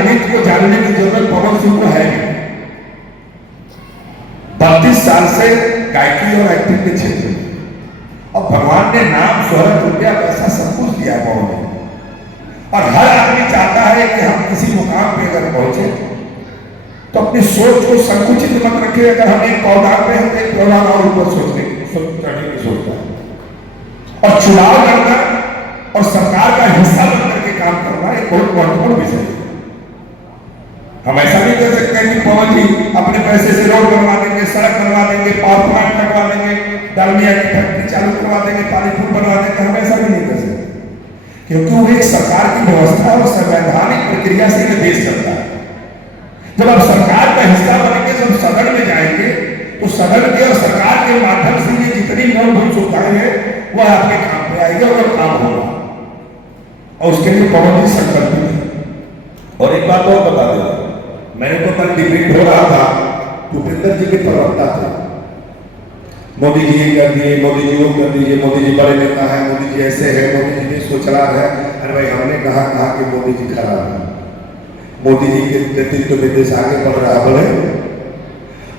राजनीति को जानने की जरूरत पवन सिंह को है नहीं। 32 साल से गायकी और एक्टिंग के क्षेत्र में, और भगवान ने नाम, शोहरत, रुपया, पैसा सब कुछ दिया पवन ने। और हर आदमी चाहता है कि हम किसी मुकाम पे अगर पहुंचे तो अपनी सोच को संकुचित मत रखे। अगर हम एक पौधा पे हैं तो एक पौधा और ऊपर चढ़ने की सोचता है। और चुनाव लड़ना और सरकार का हिस्सा बनकर के काम करना एक बहुत महत्वपूर्ण विषय है। हम ऐसा नहीं कर सकते कि पवन जी अपने पैसे से रोड बनवा देंगे, सड़क बनवा देंगे, पावर प्लांट लगवा देंगे, डालमिया की फैक्ट्री चालू करवा देंगे, पानी पुल बनवा देंगे। हम ऐसा भी नहीं कर सकते, क्योंकि वो एक सरकार की व्यवस्था और संवैधानिक प्रक्रिया से ये देश चलता है। जब आप सरकार का हिस्सा बनेंगे, जब सदन में जाएंगे, तो सदन के और सरकार के माध्यम से ये जितनी मूलभूत सुविधाएं हैं वह आपके काम पे आएगी और काम होगा। और उसके लिए पवन जी संकल्पित है। और एक बात और बता दें, मैंने तो कल डिबेट हो रहा था, भूपेंद्र जी के प्रवक्ता थे, मोदी जी ये कर दिए, मोदी जी वो कर दीजिए, मोदी जी बड़े नेता है, मोदी जी ऐसे है, मोदी जी देश को चला रहे हैं। अरे भाई, हमने कहा कि मोदी जी खराब है, मोदी जी के नेतृत्व में देश आगे बढ़ रहा है। बोले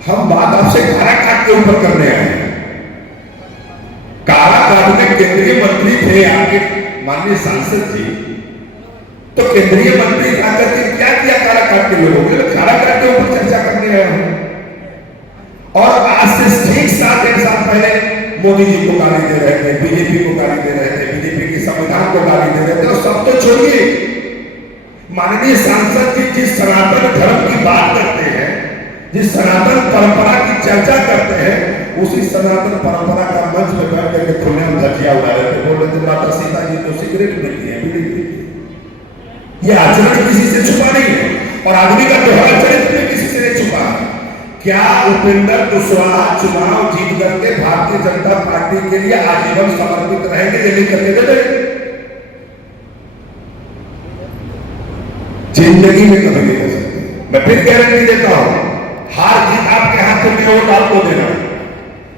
हम बात आपसे काला काट के ऊपर करने आए हैं। काला काट में केंद्रीय मंत्री थे आपके माननीय सांसद जी, तो केंद्रीय मंत्री जाकर के क्या किया काला काट के लोगों के? काला काट के ऊपर चर्चा करने आए हैं। और आज से ठीक 7-8 साल पहले मोदी जी को गाली दे रहे थे, बीजेपी को गाली दे रहे थे, बीजेपी के संविधान को गाली दे रहे थे। और सब तो छोड़िए, माननीय सांसद जी जिस सनातन धर्म की बात करते हैं, जिस सनातन परंपरा की चर्चा करते हैं, उसी सनातन परंपरा का मंच में बैठ करके खुले हम धज्जियां उड़ा रहे थे। बोल रहे थे माता सीता जी तो सिगरेट पीती है, बीड़ी पीती है। ये आचरण किसी से छुपा नहीं है, और आदमी का दोहरा चरित्र में किसी से नहीं छुपा। क्या उपेंद्र कुशवाहा चुनाव जीत करके भारतीय जनता पार्टी के लिए आजीवन समर्पित रहेंगे? ये नहीं करके दे जिंदगी में कभी नहीं कर सकते। मैं फिर गारंटी देता हूं, हार जीत आपके हाथ में, वोट आपको देना है।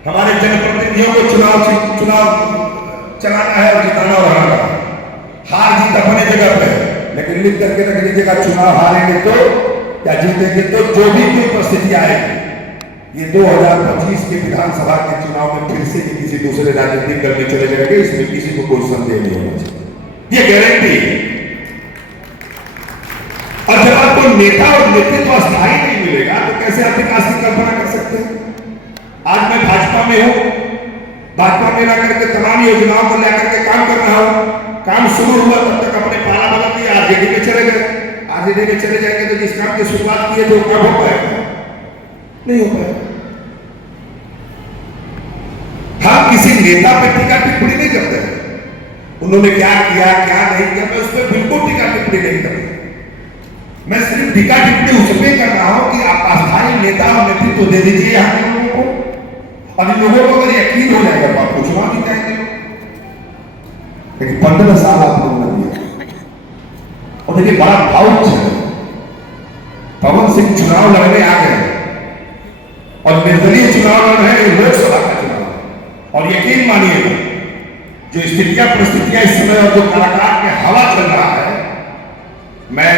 हमारे जनप्रतिनिधियों को चुनाव चलाना है और जिताना और हराना। हार जीत अपने जगह पे है, लेकिन लिख करके रख लीजिएगा, चुनाव हारेंगे तो या जीतेंगे तो जो भी कोई परिस्थिति आएगी, ये 2025 के विधानसभा के चुनाव में फिर से किसी दूसरे राजनीतिक दल में चले जाएंगे, इसमें किसी को कोई संदेह नहीं होना चाहिए। ये गारंटी है। और जब आपको नेता और नेतृत्व स्थायी नहीं मिलेगा तो कैसे आप विकास की कल्पना कर सकते हैं? आज मैं भाजपा में हूं, भाजपा में रह करके तमाम योजनाओं को लेकर के काम कर रहा हूं। काम शुरू हुआ तब तक अपने पाला बदल दिया, आरजेडी में चले गए। आरजेडी में चले जाएंगे तो जिस काम की शुरुआत की है तो काम हो पाएगा? नहीं हो पाएगा। हम किसी नेता पर टीका टिप्पणी नहीं करते हैं, उन्होंने क्या किया क्या नहीं किया, मैं उस पर बिल्कुल टीका टिप्पणी नहीं करता। मैं सिर्फ टीका टिप्पणी उसमें कर रहा हूं कि आप अस्थायी नेता और नेतृत्व दे दीजिए हम लोगों को, और इन लोगों को अगर यकीन हो जाएगा तो आपको चुनाव जीतेंगे। लेकिन 15 साल आप लोगों ने दिया, और देखिए बड़ा भावुक है, पवन सिंह चुनाव लड़ने आ गए और निर्दलीय चुनाव लड़ रहे हैं, लोकसभा का चुनाव। और यकीन मानिएगा, जो स्थितियां परिस्थितियां इस समय और जो कलाकार में हवा चल रहा है, मैं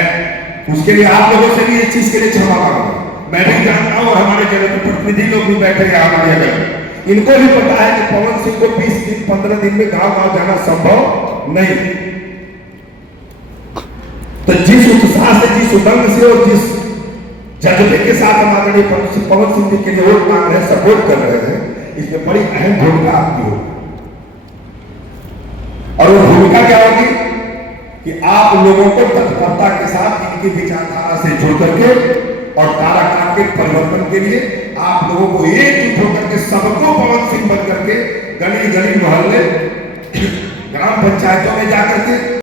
उसके लिए आप लोगों से भी इस चीज के लिए क्षमा मांगूंगा। मैं भी जानता हूं और हमारे जनप्रतिनिधि लोग भी बैठे हैं हमारे अगर, इनको भी पता है कि पवन सिंह को 20 दिन 15 दिन में गांव-गांव जाना संभव नहीं। तो जिस उत्साह से, जिस उमंग से और जिस जज्बे के साथ हम आदरणीय पवन सिंह जी के लिए वोट मांग रहे हैं, सपोर्ट कर रहे हैं, इसमें बड़ी अहम भूमिका आपकी होगी। और वो भूमिका क्या होगी कि आप लोगों को तत्परता के साथ इनकी विचारधारा से जुड़ करके और काराकाट के परिवर्तन के लिए आप लोगों को एकजुट होकर के सबको पवन सिंह बन करके गली गली मोहल्ले ग्राम पंचायतों में जाकर के